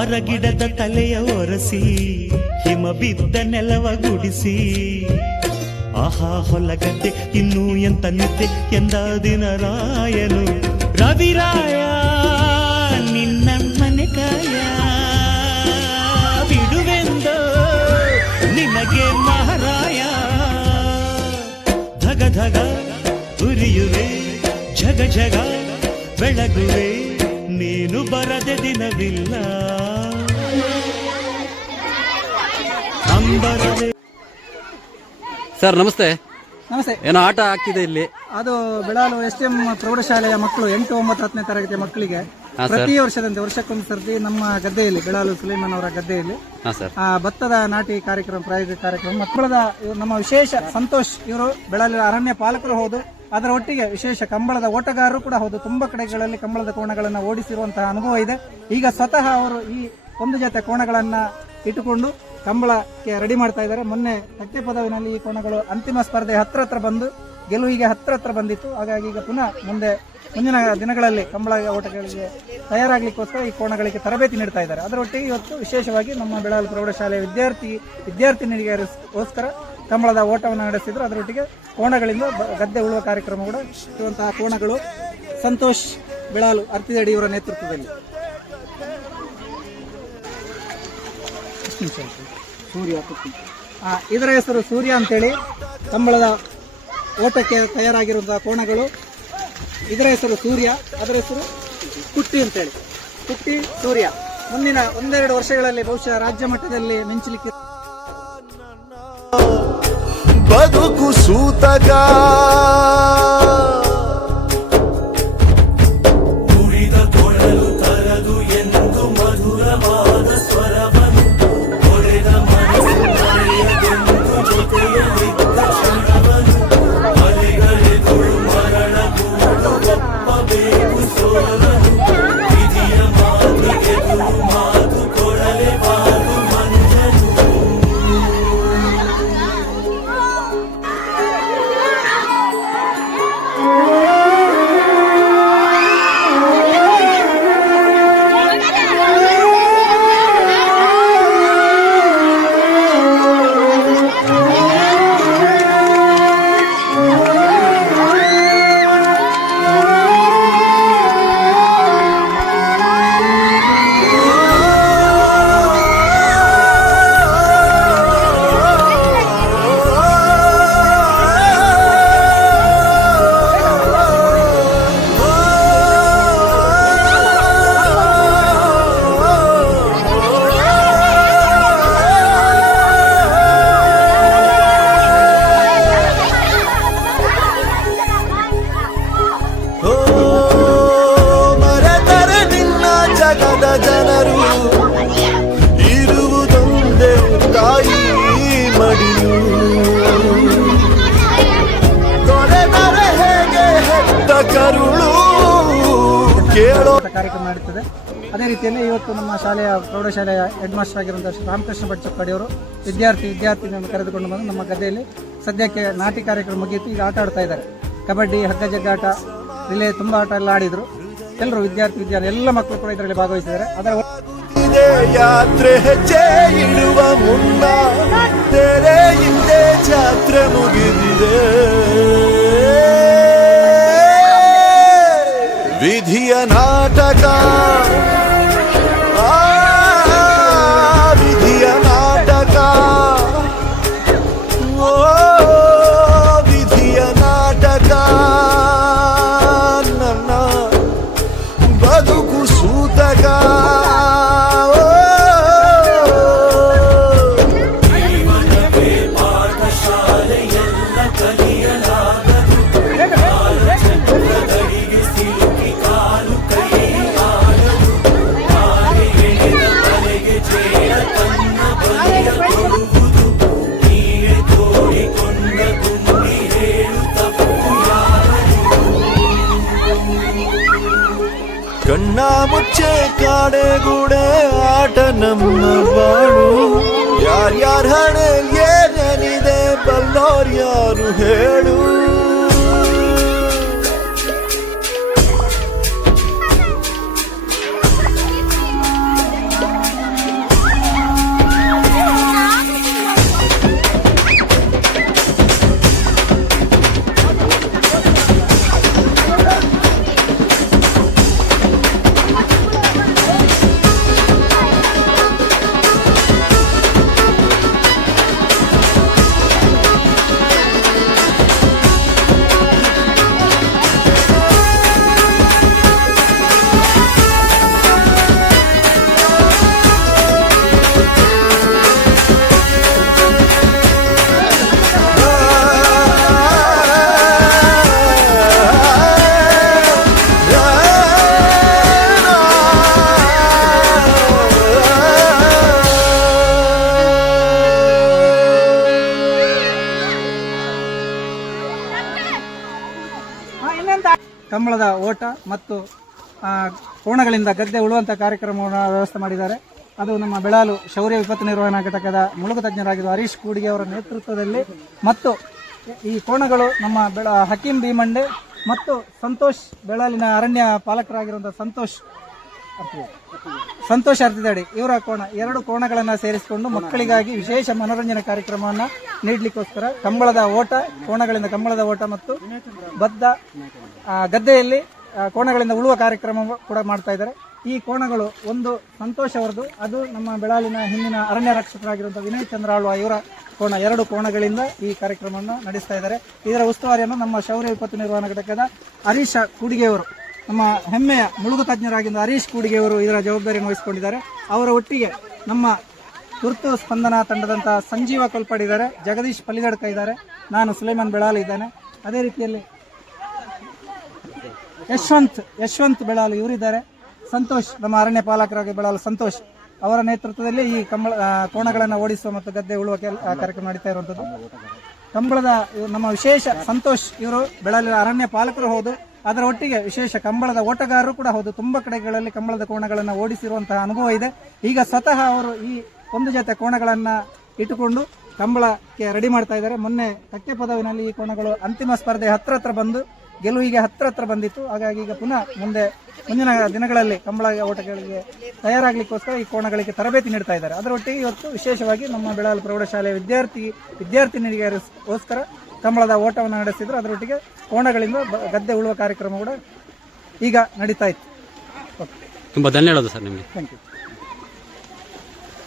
ಮರಗಿಡದ ತಲೆಯ ಒರೆಸಿ, ಹಿಮ ಬಿದ್ದ ನೆಲವ ಗುಡಿಸಿ. ಆಹಾ, ಹೊಲಗದ್ದೆ, ಇನ್ನೂ ಎಂತ ನಿದ್ದೆ ಎಂದ ದಿನ ರಾಯನು. ರವಿರಾಯ ನಿನ್ನ ಮನೆ ಕಾಯ. ಬಿಡುವೆಂದು ನಿನಗೆ ಮಹಾರಾಯ. ಧಗ ಧಗ ಉರಿಯುವೆ, ಝಗ ಝಗ ಬೆಳಗುವೆ. ನೀನು ಬರದೆ ದಿನವಿಲ್ಲ. ಅಂಬರವೇ ಸರ್ ನಮಸ್ತೆ. ನಮಸ್ತೆ. ಏನೋ ಆಟ ಆಗ್ತಿದೆ ಇಲ್ಲಿ. ಅದು ಬೆಳಾಲು ಎಸ್ ಎಂ ಪ್ರೌಢಶಾಲೆಯ ಮಕ್ಕಳು ಎಂಟು ಒಂಬತ್ತು ಹತ್ತನೇ ತರಗತಿಯ ಮಕ್ಕಳಿಗೆ ಪ್ರತಿ ವರ್ಷದಂತೆ ವರ್ಷಕ್ಕೊಂದು ಸರ್ತಿ ನಮ್ಮ ಗದ್ದೆಯಲ್ಲಿ ಬೆಳಾಲು ಸುಲೈಮಾನ್ ಅವರ ಗದ್ದೆಯಲ್ಲಿ ಹಾ ಸರ್. ಆ, ಭತ್ತದ ನಾಟಿ ಕಾರ್ಯಕ್ರಮ ಪ್ರಾಯೋಗಿಕ ಕಾರ್ಯಕ್ರಮ ಮಕ್ಕಳದ ಇವ್ರು ನಮ್ಮ ವಿಶೇಷ ಸಂತೋಷ್ ಇವರು ಬೆಳಾಲು ಅರಣ್ಯ ಪಾಲಕರು ಹೌದು. ಅದರ ಒಟ್ಟಿಗೆ ವಿಶೇಷ ಕಂಬಳದ ಓಟಗಾರರು ಕೂಡ ಹೌದು. ತುಂಬಾ ಕಡೆಗಳಲ್ಲಿ ಕಂಬಳದ ಕೋಣಗಳನ್ನು ಓಡಿಸಿರುವಂತಹ ಅನುಭವ ಇದೆ. ಈಗ ಸ್ವತಃ ಅವರು ಈ ಒಂದು ಜೊತೆ ಕೋಣಗಳನ್ನ ಇಟ್ಟುಕೊಂಡು ಕಂಬಳಕ್ಕೆ ರೆಡಿ ಮಾಡ್ತಾ ಇದ್ದಾರೆ. ಮೊನ್ನೆ ತಟ್ಟೆ ಪದವಿನಲ್ಲಿ ಈ ಕೋಣಗಳು ಅಂತಿಮ ಸ್ಪರ್ಧೆ ಹತ್ರ ಹತ್ರ ಬಂದು ಗೆಲುವಿಗೆ ಹತ್ರ ಹತ್ರ ಬಂದಿತ್ತು. ಹಾಗಾಗಿ ಈಗ ಪುನಃ ಮುಂದೆ ಮುಂದಿನ ದಿನಗಳಲ್ಲಿ ಕಂಬಳ ಓಟಗಳಿಗೆ ತಯಾರಾಗಲಿಕ್ಕೋಸ್ಕರ ಈ ಕೋಣಗಳಿಗೆ ತರಬೇತಿ ನೀಡ್ತಾ ಇದ್ದಾರೆ. ಅದರೊಟ್ಟಿಗೆ ಇವತ್ತು ವಿಶೇಷವಾಗಿ ನಮ್ಮ ಬೆಳಗಾವಿ ಪ್ರೌಢಶಾಲೆಯ ವಿದ್ಯಾರ್ಥಿ ವಿದ್ಯಾರ್ಥಿನಿಯರಿಗೋಸ್ಕರ ಕಂಬಳದ ಓಟವನ್ನು ನಡೆಸಿದ್ರು. ಅದರೊಟ್ಟಿಗೆ ಕೋಣಗಳಿಂದ ಗದ್ದೆ ಉಳುವ ಕಾರ್ಯಕ್ರಮ ಕೂಡ ಇರುವಂತಹ ಕೋಣಗಳು ಸಂತೋಷ್ ಬಿಳಾಲು ಅರ್ತಿದಡಿ ಇವರ ನೇತೃತ್ವದಲ್ಲಿ? ಸೂರ್ಯ ಇದರ ಹೆಸರು ಸೂರ್ಯ ಅಂತೇಳಿ ಕಂಬಳದ ಓಟಕ್ಕೆ ತಯಾರಾಗಿರುವಂತಹ ಕೋಣಗಳು. ಇದರ ಹೆಸರು ಸೂರ್ಯ, ಅದರ ಹೆಸರು ಕುಟ್ಟಿ ಅಂತೇಳಿ. ಕುಟ್ಟಿ ಸೂರ್ಯ. ಮುಂದಿನ ಒಂದೆರಡು ವರ್ಷಗಳಲ್ಲಿ ಬಹುಶಃ ರಾಜ್ಯ ಮಟ್ಟದಲ್ಲಿ ಮಿಂಚಲಿಕ್ಕೆ సూతగా. Música ಕರುಳು ಕೇಳೋ ಕಾರ್ಯಕ್ರಮ ನಡೀತದೆ. ಅದೇ ರೀತಿಯಲ್ಲಿ ಇವತ್ತು ನಮ್ಮ ಶಾಲೆಯ ಪ್ರೌಢಶಾಲೆಯ ಹೆಡ್ ಮಾಸ್ಟರ್ ಆಗಿರುವಂತಹ ರಾಮಕೃಷ್ಣ ಭಟ್ ಚಪ್ಪಡಿಯವರು ವಿದ್ಯಾರ್ಥಿ ವಿದ್ಯಾರ್ಥಿನಿಯನ್ನು ಕರೆದುಕೊಂಡು ಬಂದು ನಮ್ಮ ಗದ್ದೆಯಲ್ಲಿ ಸದ್ಯಕ್ಕೆ ನಾಟಿ ಕಾರ್ಯಕ್ರಮ ಮುಗಿಯಿತು. ಈಗ ಆಟ ಆಡ್ತಾ ಇದ್ದಾರೆ. ಕಬಡ್ಡಿ ಹಗ್ಗ ಜಗ್ಗಾಟ ರಿಲೇ ತುಂಬಾ ಆಟ ಎಲ್ಲ ಆಡಿದ್ರು. ಎಲ್ಲರೂ ವಿದ್ಯಾರ್ಥಿ ವಿದ್ಯಾರ್ಥಿ ಎಲ್ಲ ಮಕ್ಕಳು ಕೂಡ ಇದರಲ್ಲಿ ಭಾಗವಹಿಸಿದ್ದಾರೆ. ಅದರ ಯಾತ್ರೆ ಹೆಜ್ಜೆ ಇಡುವ ಮುನ್ನ. ತೆರೆ ಹಿಂದೆ ಜಾತ್ರೆ ಮುಗಿದಿದೆ. ಮುಚ್ಚೆ ಕಾಡೆಗೂಡೆ ಆಟ ನಮ್ಮ ಬಾಳು. ಯಾರ್ಯಾರ ಹಣೆ ಏನೇನಿದೆ ಬಲ್ಲೋರ್ ಯಾರು ಹೇಳು. ಕಂಬಳದ ಓಟ ಮತ್ತು ಕೋಣಗಳಿಂದ ಗದ್ದೆ ಉಳುವಂಥ ಕಾರ್ಯಕ್ರಮವನ್ನು ವ್ಯವಸ್ಥೆ ಮಾಡಿದ್ದಾರೆ. ಅದು ನಮ್ಮ ಬೆಳಾಲು ಶೌರ್ಯ ವಿಪತ್ತು ನಿರ್ವಹಣಾ ಘಟಕದ ಮುಳುಗು ತಜ್ಞರಾಗಿರುವ ಹರೀಶ್ ಕೂಡಿಗೆ ಅವರ ನೇತೃತ್ವದಲ್ಲಿ ಮತ್ತು ಈ ಕೋಣಗಳು ನಮ್ಮ ಬೆಳ, ಹಕೀಂ ಭೀಮಂಡೆ ಮತ್ತು ಸಂತೋಷ್ ಬೆಳಾಲಿನ ಅರಣ್ಯ ಪಾಲಕರಾಗಿರುವಂಥ ಸಂತೋಷ್ ಸಂತೋಷ್ ಅರ್ತಿದಾಡಿ, ಇವರ ಕೋಣ, ಎರಡು ಕೋಣಗಳನ್ನು ಸೇರಿಸಿಕೊಂಡು ಮಕ್ಕಳಿಗಾಗಿ ವಿಶೇಷ ಮನೋರಂಜನೆ ಕಾರ್ಯಕ್ರಮವನ್ನು ನೀಡಲಿಕ್ಕೋಸ್ಕರ ಕಂಬಳದ ಓಟ, ಕೋಣಗಳಿಂದ ಕಂಬಳದ ಓಟ ಮತ್ತು ಬದ್ದ ಗದ್ದೆಯಲ್ಲಿ ಕೋಣಗಳಿಂದ ಉಳುವ ಕಾರ್ಯಕ್ರಮ ಕೂಡ ಮಾಡ್ತಾ ಇದ್ದಾರೆ. ಈ ಕೋಣಗಳು ಒಂದು ಸಂತೋಷ ಅವರದು ಅದು ನಮ್ಮ ಬೆಳಾಲಿನ ಹಿಂದಿನ ಅರಣ್ಯ ರಕ್ಷಕರಾಗಿರುವಂತಹ ವಿನಯ್ ಚಂದ್ರಾಳ್ವ ಇವರ ಕೋಣ, ಎರಡು ಕೋಣಗಳಿಂದ ಈ ಕಾರ್ಯಕ್ರಮವನ್ನು ನಡೆಸ್ತಾ ಇದ್ದಾರೆ. ಇದರ ಉಸ್ತುವಾರಿಯನ್ನು ನಮ್ಮ ಶೌರ್ಯ ವಿಪತ್ತು ನಿರ್ವಹಣಾ ಘಟಕದ ಹರೀಶ ಕೂಡಿಗೆಯವರು, ನಮ್ಮ ಹೆಮ್ಮೆಯ ಮುಳುಗು ತಜ್ಞರಾಗಿದ್ದ ಹರೀಶ್ ಕೂಡಿಗೆಯವರು ಇದರ ಜವಾಬ್ದಾರಿಯನ್ನು ವಹಿಸಿಕೊಂಡಿದ್ದಾರೆ. ಅವರ ಒಟ್ಟಿಗೆ ನಮ್ಮ ತುರ್ತು ಸ್ಪಂದನಾ ತಂಡದಂತಹ ಸಂಜೀವ ಕಲ್ಪಡಿದ್ದಾರೆ. ಜಗದೀಶ್ ಪಲ್ಲಿಗಡ್ಕ ಇದ್ದಾರೆ. ನಾನು ಸುಲೇಮಾನ್ ಬೆಳಾಲ್ ಇದ್ದೇನೆ. ಅದೇ ರೀತಿಯಲ್ಲಿ ಯಶವಂತ್ ಯಶವಂತ್ ಬೆಳಾಲ್ ಇವರಿದ್ದಾರೆ. ಸಂತೋಷ್, ನಮ್ಮ ಅರಣ್ಯ ಪಾಲಕರಾಗಿ ಬೆಳಾಲ್ ಸಂತೋಷ್ ಅವರ ನೇತೃತ್ವದಲ್ಲಿ ಈ ಕಂಬಳ ಕೋಣಗಳನ್ನು ಓಡಿಸುವ ಮತ್ತು ಗದ್ದೆ ಉಳುವ ಕಾರ್ಯಕ್ರಮ ನಡೀತಾ ಇರುವಂಥದ್ದು. ಕಂಬಳದ ನಮ್ಮ ವಿಶೇಷ ಸಂತೋಷ್ ಇವರು ಬೆಳಲಿನ ಅರಣ್ಯ ಪಾಲಕರು ಹೌದು. ಅದರ ಒಟ್ಟಿಗೆ ವಿಶೇಷ ಕಂಬಳದ ಓಟಗಾರರು ಕೂಡ ಹೌದು. ತುಂಬಾ ಕಡೆಗಳಲ್ಲಿ ಕಂಬಳದ ಕೋಣಗಳನ್ನು ಓಡಿಸಿರುವಂತಹ ಅನುಭವ ಇದೆ. ಈಗ ಸ್ವತಃ ಅವರು ಈ ಒಂದು ಜೊತೆ ಕೋಣಗಳನ್ನು ಇಟ್ಟುಕೊಂಡು ಕಂಬಳಕ್ಕೆ ರೆಡಿ ಮಾಡ್ತಾ ಇದ್ದಾರೆ. ಮೊನ್ನೆ ತಕ್ಕೆ ಪದವಿನಲ್ಲಿ ಈ ಕೋಣಗಳು ಅಂತಿಮ ಸ್ಪರ್ಧೆ ಹತ್ರ ಹತ್ರ ಬಂದು ಗೆಲುವಿಗೆ ಹತ್ರ ಹತ್ರ ಬಂದಿತ್ತು. ಹಾಗಾಗಿ ಈಗ ಪುನಃ ಮುಂದೆ ಮುಂದಿನ ದಿನಗಳಲ್ಲಿ ಕಂಬಳ ಓಟಗಳಿಗೆ ತಯಾರಾಗಲಿಕ್ಕೋಸ್ಕರ ಈ ಕೋಣಗಳಿಗೆ ತರಬೇತಿ ನೀಡ್ತಾ ಇದ್ದಾರೆ. ಅದರೊಟ್ಟಿಗೆ ಇವತ್ತು ವಿಶೇಷವಾಗಿ ನಮ್ಮ ಬೆಳಗಾವಿ ಪ್ರೌಢಶಾಲೆಯ ವಿದ್ಯಾರ್ಥಿ ವಿದ್ಯಾರ್ಥಿನಿಯರಿಗೋಸ್ಕರ ಕಂಬಳದ ಓಟವನ್ನು ನಡೆಸಿದ್ರು. ಅದರೊಟ್ಟಿಗೆ ಕೋಣಗಳಿಂದ ಗದ್ದೆ ಉಳುವ ಕಾರ್ಯಕ್ರಮ ಕೂಡ ಈಗ ನಡೀತಾ ಇತ್ತು. ತುಂಬ ಧನ್ಯವಾದ ಸರ್ ನಿಮಗೆ. Thank you